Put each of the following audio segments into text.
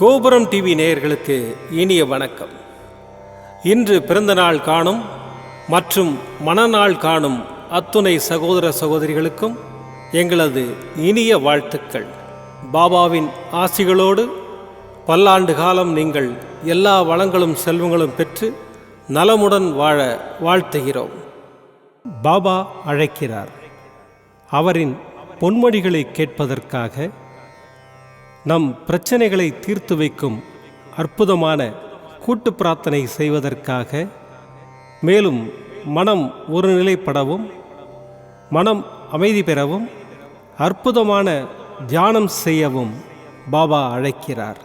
கோபுரம் டிவி நேயர்களுக்கு இனிய வணக்கம். இன்று பிறந்தநாள் காணும் மற்றும் மணநாள் காணும் அத்துணை சகோதர சகோதரிகளுக்கும் எங்களது இனிய வாழ்த்துக்கள். பாபாவின் ஆசிகளோடு பல்லாண்டு காலம் நீங்கள் எல்லா வளங்களும் செல்வங்களும் பெற்று நலமுடன் வாழ வாழ்த்துகிறோம். பாபா அழைக்கிறார். அவரின் பொன்மொழிகளை கேட்பதற்காக, நம் பிரச்சனைகளை தீர்த்து வைக்கும் அற்புதமான கூட்டு பிரார்த்தனை செய்வதற்காக, மேலும் மனம் ஒருநிலைப்படவும் மனம் அமைதி பெறவும் அற்புதமான தியானம் செய்யவும் பாபா அழைக்கிறார்.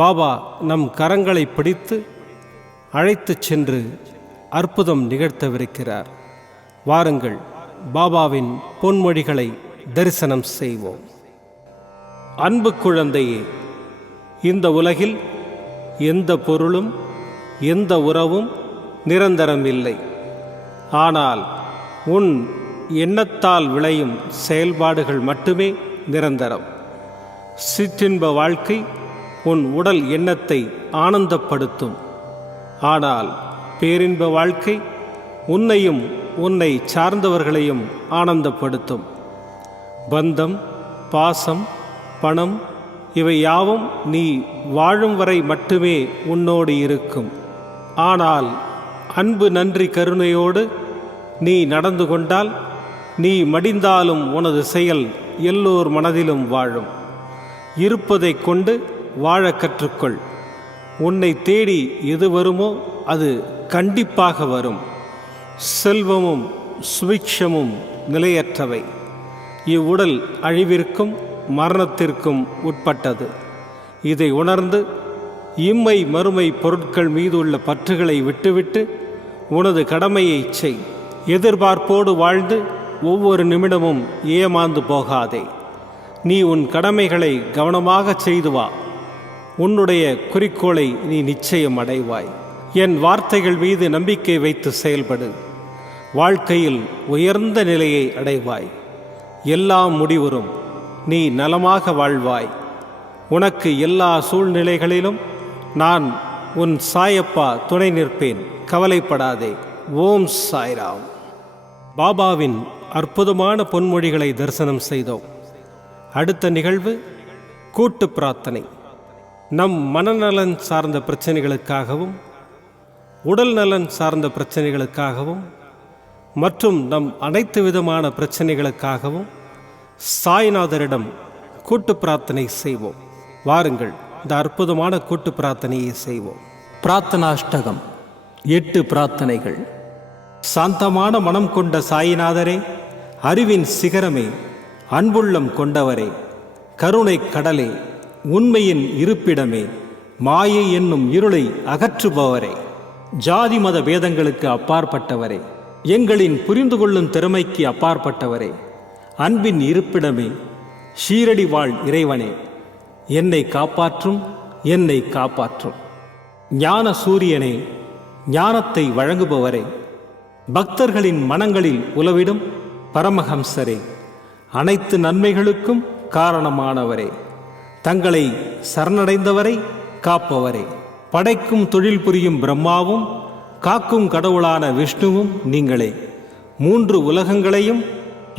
பாபா நம் கரங்களை பிடித்து அழைத்து சென்று அற்புதம் நிகழ்த்தவிருக்கிறார். வாருங்கள், பாபாவின் பொன்மொழிகளை தரிசனம் செய்வோம். அன்பு குழந்தையே, இந்த உலகில் எந்த பொருளும் எந்த உறவும் நிரந்தரம் இல்லை. ஆனால் உன் எண்ணத்தால் விளையும் செயல்பாடுகள் மட்டுமே நிரந்தரம். சிற்றின்ப வாழ்க்கை உன் உடல் எண்ணத்தை ஆனந்தப்படுத்தும். ஆனால் பேரின்ப வாழ்க்கை உன்னையும் உன்னை சார்ந்தவர்களையும் ஆனந்தப்படுத்தும். பந்தம், பாசம், பணம் இவை யாவும் நீ வாழும் வரை மட்டுமே உன்னோடு இருக்கும். ஆனால் அன்பு, நன்றி, கருணையோடு நீ நடந்து கொண்டால், நீ மடிந்தாலும் உனது செயல் எல்லோர் மனதிலும் வாழும். இருப்பதை கொண்டு வாழ கற்றுக்கொள். உன்னை தேடி எது வருமோ அது கண்டிப்பாக வரும். செல்வமும் சுபிக்ஷமும் நிலையற்றவை. இவ்வுடல் அழிவிற்கும் மரணத்திற்கும் உட்பட்டது. இதை உணர்ந்து இம்மை மறுமை பொருட்கள் மீது உள்ள பற்றுகளை விட்டுவிட்டு உனது கடமையை செய். எதிர்பார்ப்போடு வாழ்ந்து ஒவ்வொரு நிமிடமும் ஏமாந்து போகாதே. நீ உன் கடமைகளை கவனமாக செய்து வா. உன்னுடைய குறிக்கோளை நீ நிச்சயம் அடைவாய். என் வார்த்தைகள் மீது நம்பிக்கை வைத்து செயல்படு. வாழ்க்கையில் உயர்ந்த நிலையை அடைவாய். எல்லாம் முடிவுறும். நீ நலமாக வாழ்வாய். உனக்கு எல்லா சூழ்நிலைகளிலும் நான் உன் சாயப்பா துணை நிற்பேன். கவலைப்படாதே. ஓம் சாய்ராம். பாபாவின் அற்புதமான பொன்மொழிகளை தரிசனம் செய்தோம். அடுத்த நிகழ்வு கூட்டு பிரார்த்தனை. நம் மனநலன் சார்ந்த பிரச்சனைகளுக்காகவும், உடல் நலன் சார்ந்த பிரச்சனைகளுக்காகவும் மற்றும் நம் அனைத்து விதமான பிரச்சனைகளுக்காகவும் சாய்நாதரிடம் கூட்டு பிரார்த்தனை செய்வோம். வாருங்கள், இந்த அற்புதமான கூட்டு பிரார்த்தனையை செய்வோம். பிரார்த்தனாஷ்டகம். 8 பிரார்த்தனைகள். சாந்தமான மனம் கொண்ட சாயிநாதரே, அறிவின் சிகரமே, அன்புள்ளம் கொண்டவரே, கருணை கடலே, உண்மையின் இருப்பிடமே, மாயை என்னும் இருளை அகற்றுபவரே, ஜாதி மத பேதங்களுக்கு அப்பாற்பட்டவரே, எங்களின் புரிந்து கொள்ளும் திறமைக்கு அப்பாற்பட்டவரே, அன்பின் இருப்பிடமே, ஷீரடி வாழ் இறைவனே, என்னை காப்பாற்றும், என்னை காப்பாற்றும். ஞான சூரியனே, ஞானத்தை வழங்குபவரே, பக்தர்களின் மனங்களில் உலவிடும் பரமஹம்சரே, அனைத்து நன்மைகளுக்கும் காரணமானவரே, தங்களை சரணடைந்தவரை காப்பவரே, படைக்கும் தொழில் புரியும் பிரம்மாவும் காக்கும் கடவுளான விஷ்ணுவும் நீங்களே. 3 உலகங்களையும்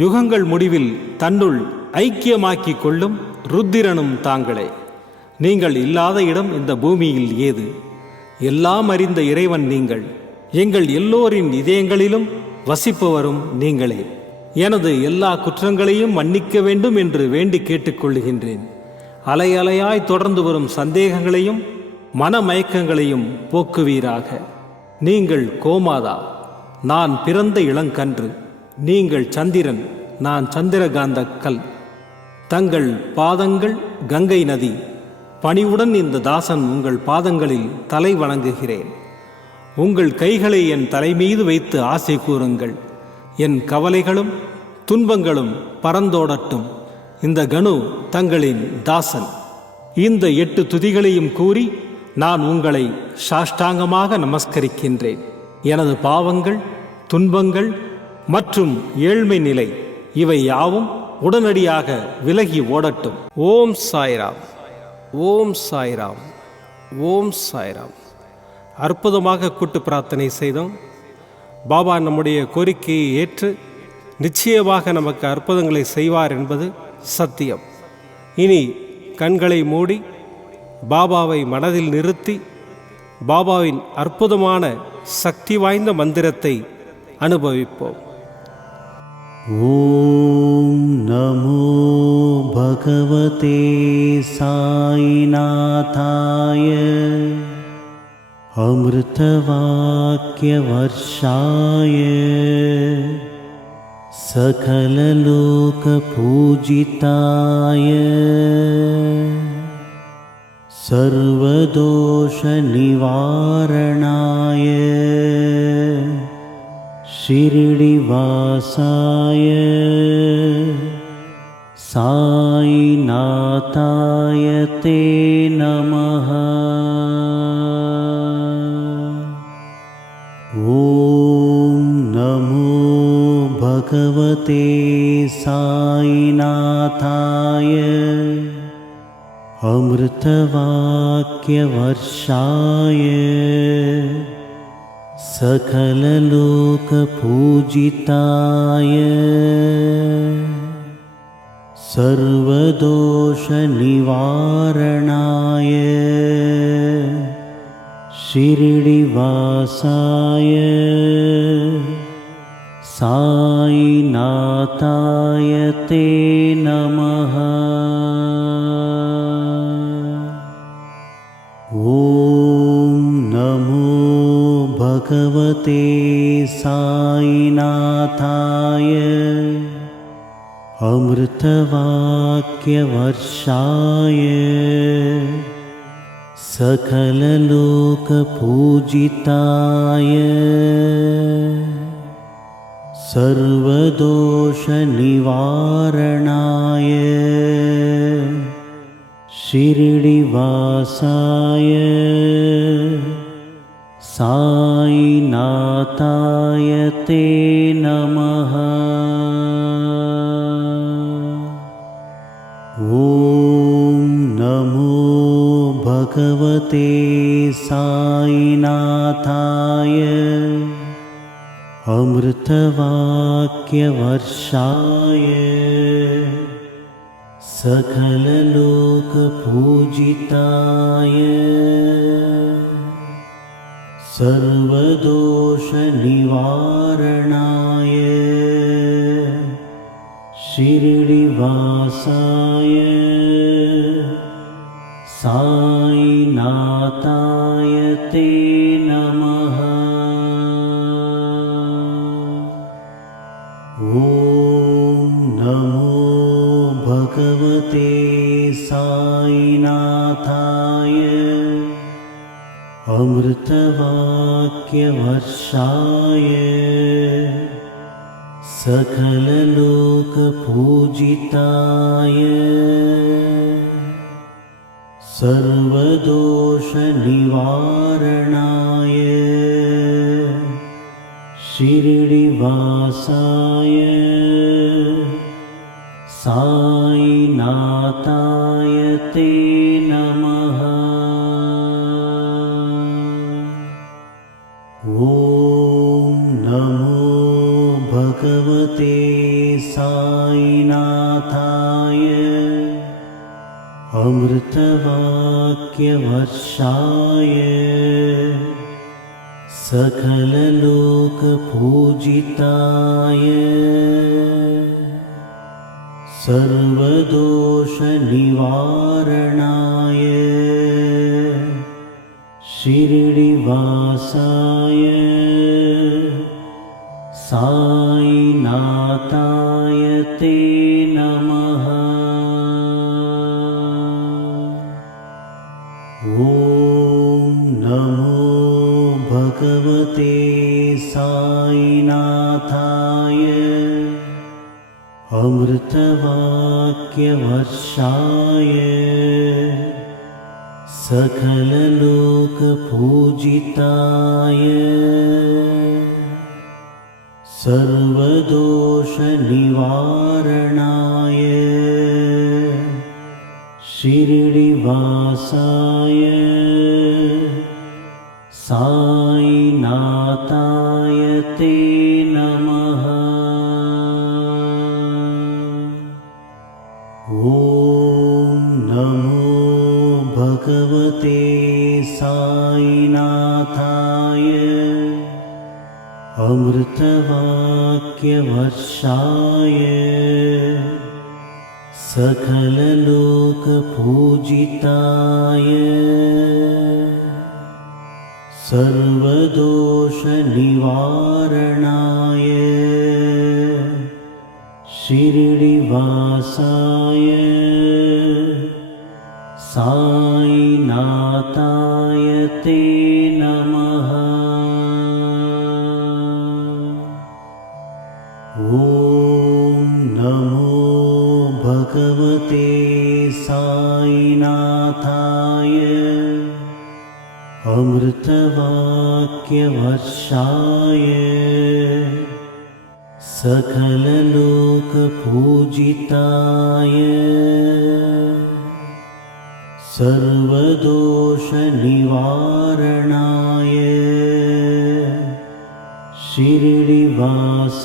யுகங்கள் முடிவில் தன்னுள் ஐக்கியமாக்கிக் கொள்ளும் ருத்திரனும் தாங்களே. நீங்கள் இல்லாத இடம் இந்த பூமியில் ஏது? எல்லாம் அறிந்த இறைவன் நீங்கள். எங்கள் எல்லோரின் இதயங்களிலும் வசிப்பவரும் நீங்களே. எனது எல்லா குற்றங்களையும் மன்னிக்க வேண்டும் என்று வேண்டி கேட்டுக்கொள்ளுகின்றேன். அலை அலையாய் தொடர்ந்து வரும் சந்தேகங்களையும் மனமயக்கங்களையும் போக்குவீராக. நீங்கள் கோமாதா, நான் பிறந்த இளங்கன்று. நீங்கள் சந்திரன், நான் சந்திரகாந்த கல். தங்கள் பாதங்கள் கங்கை நதி. பணிவுடன் இந்த தாசன் உங்கள் பாதங்களில் தலை வணங்குகிறேன். உங்கள் கைகளை என் தலைமீது வைத்து ஆசை கூறுங்கள். என் கவலைகளும் துன்பங்களும் பறந்தோடட்டும். இந்த கணு தங்களின் தாசன். இந்த 8 துதிகளையும் கூறி நான் உங்களை சாஷ்டாங்கமாக நமஸ்கரிக்கின்றேன். எனது பாவங்கள், துன்பங்கள் மற்றும் ஏழ்மை நிலை இவை யாவும் உடனடியாக விலகி ஓடட்டும். ஓம் சாய்ராம். ஓம் சாய்ராம், ஓம் சாய்ராம். அற்புதமாக கூட்டு பிரார்த்தனை செய்தோம். பாபா நம்முடைய கோரிக்கையை ஏற்று நிச்சயமாக நமக்கு அற்புதங்களை செய்வார் என்பது சத்தியம். இனி கண்களை மூடி பாபாவை மனதில் நிறுத்தி பாபாவின் அற்புதமான சக்தி வாய்ந்த மந்திரத்தை அனுபவிப்போம். ஓம் நமோ பகவதே சாய்நாதாய அமிர்தவாக்யவர்ஷாய சகலலோகபூஜிதாய சர்வதோஷநிவாரணாய ஷிரடிவாசாய சாய்நாதாய தே நமः. ஓம் நமோ பகவதே சாய்நாதாய அமிர்தவாக்யவர்ஷாய சகலலோகபூஜிதாய சர்வதோஷநிவாரணாய ஷிரடிவாசாய சாய்நாதாய தே நமः. ஓம் நமோ பகவதே சாய்நாதாய அமிர்தவாக்யவர்ஷாய சகலலோகபூஜிதாய சர்வதோஷநிவாரணாய ஷிரடிவாசாய சாய்நாதாய தே நமः. ஓம் நமோ பகவதே சாய்நாதாய அமிர்தவாக்யவர்ஷாய சகலலோகபூஜிதாய சர்வதோஷநிவாரணாய ஷிரடிவாசாய சாய்நாதாய தே நமः. ஓம் நமோ பகவதே சாய்நாதாய அமிர்தவாக்யவர்ஷாய சகலலோகபூஜிதாய சர்வதோஷநிவாரணாய ஷிரடிவாசாய சாய்நாதாய தே நமः. ஓம் நமோ பகவதே சாய்நாதாய அமிர்தவாக்யவர்ஷாய சகலலோகபூஜிதாய சர்வதோஷநிவாரணாய ஷிரடிவாசாய சாய்நாதாய தே நமः. ஓம் நமோ பகவதே சாய்நாதாய அமிர்தவாக்யவர்ஷாய சகலலோகபூஜிதாய சர்வதோஷநிவாரணாய शिरडिवासाय साईनाथाय ते नमः। ॐ नमो भगवते साईनाथाय अमृतवाक्यवर्षाय सकललोकपूजिताय सर्वदोषनिवारणाय शिरडिवासाय साईनाथाय ते नमः। ॐ नमो भगवते साईनाथाय अमृतवाक्यवर्षाय सकललोकपूजिताय सर्वदोषनिवारणाय शिरडिवासाय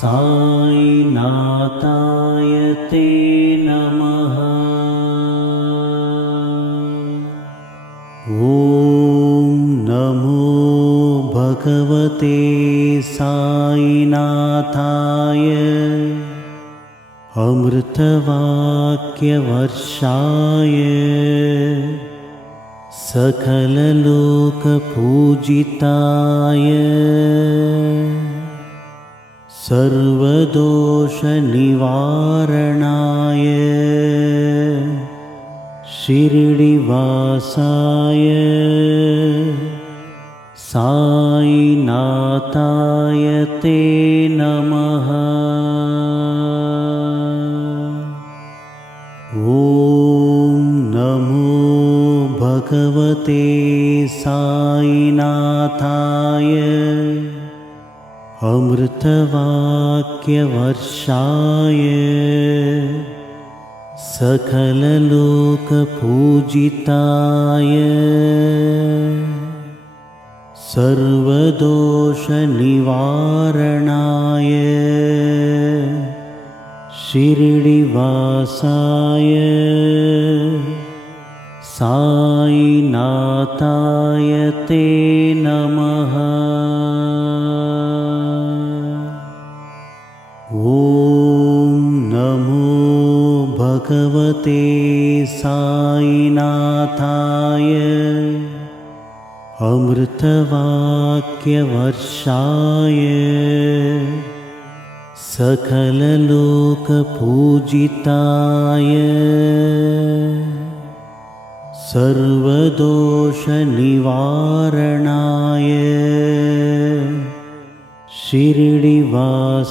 साईनाथाय ते नमः। ॐ नमो भगवते साईनाथाय अमृतवाक्यवर्षाय सकललोकपूजिताय सर्वदोषनिवारणाय शिरडिवासाय साईनाथाय ते नमः। ॐ नमो भगवते साईनाथाय अमृतवाक्यवर्षाय सकललोकपूजिताय सर्वदोषनिवारणाय शिरडिवासाय साईनाथाय ते नमः। ॐ नमो भगवते साईनाथाय अमृतवाक्यवर्षाय सकललोकपूजिताय सर्वदोषनिवारणाय शिरडिवासाय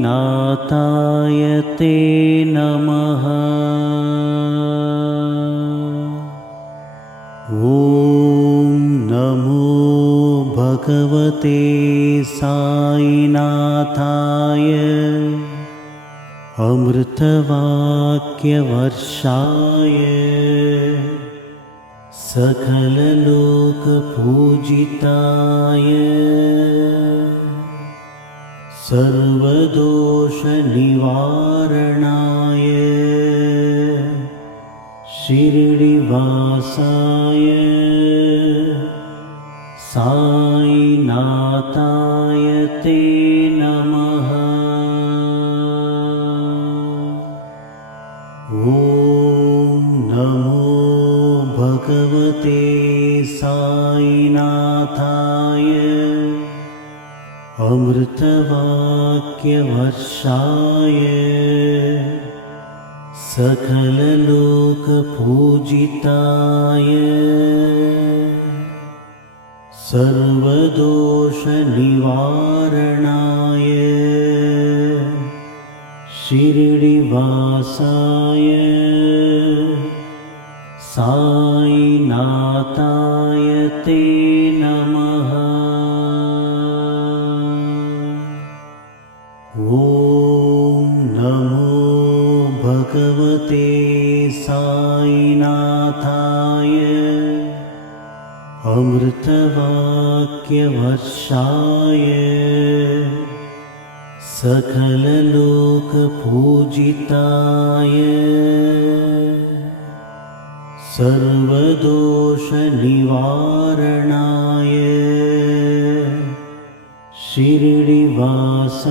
साईनाथाय ते नमः। ॐ नमो भगवते साईनाथाय अमृतवाक्यवर्षाय सकललोकपूजिताय सर्वदोषनिवारणाय शिरडिवासाय साईनाथाय ते नमः। ॐ नमो भगवते साईनाथाय अमृतवाक्यवर्षाय सकललोकपूजिताय सर्वदोषनिवारणाय शिरडिवासाय साईनाथाय ते नमः। अमृतवाक्यवर्षाय सकललोकपूजिताय सर्वदोषनिवारणाय शिरडिवासाय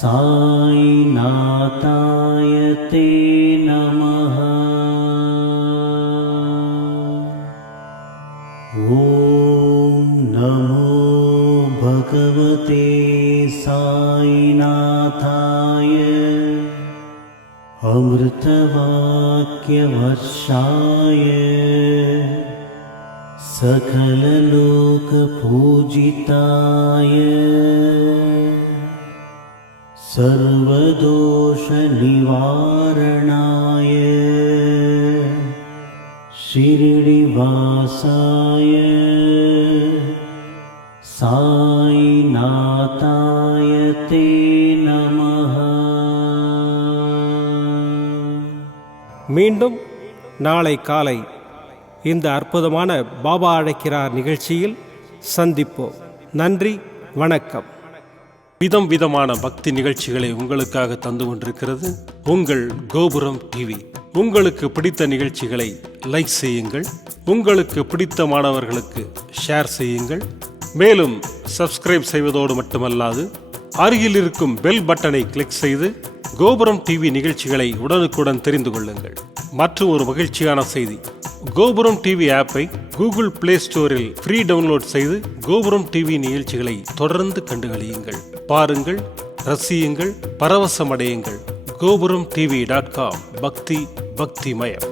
साईनाथाय ते नमः। ॐ नमो भगवते साईनाथाय अमृतवाक्यवर्षाय सकललोकपूजिताय सर्वदोषनिवारणाय शिरडिवासाय साईनाथाय ते नमः। மீண்டும் நாளை காலை இந்த அற்புதமான பாபா அழைக்கிறார் நிகழ்ச்சியில் சந்திப்போம். நன்றி, வணக்கம். விதம் விதமான பக்தி நிகழ்ச்சிகளை உங்களுக்காக தந்து கொண்டிருக்கிறது உங்கள் கோபுரம் டிவி. உங்களுக்கு பிடித்த நிகழ்ச்சிகளை லைக் செய்யுங்கள், உங்களுக்கு பிடித்த மாணவர்களுக்கு ஷேர் செய்யுங்கள். மேலும் சப்ஸ்கிரைப் செய்வதோடு மட்டுமல்லாது அருகில் இருக்கும் பெல் பட்டனை கிளிக் செய்து கோபுரம் டிவி நிகழ்ச்சிகளை உடனுக்குடன் தெரிந்து கொள்ளுங்கள். மற்றும் ஒரு மகிழ்ச்சியான செய்தி, கோபுரம் டிவி ஆப்பை கூகுள் பிளே ஸ்டோரில் ஃப்ரீ டவுன்லோட் செய்து கோபுரம் டிவி நிகழ்ச்சிகளை தொடர்ந்து கண்டுகளியுங்கள், பாருங்கள், ரசியுங்கள், பரவசமடையுங்கள். gopuramtv.com பக்தி பக்திமயம்.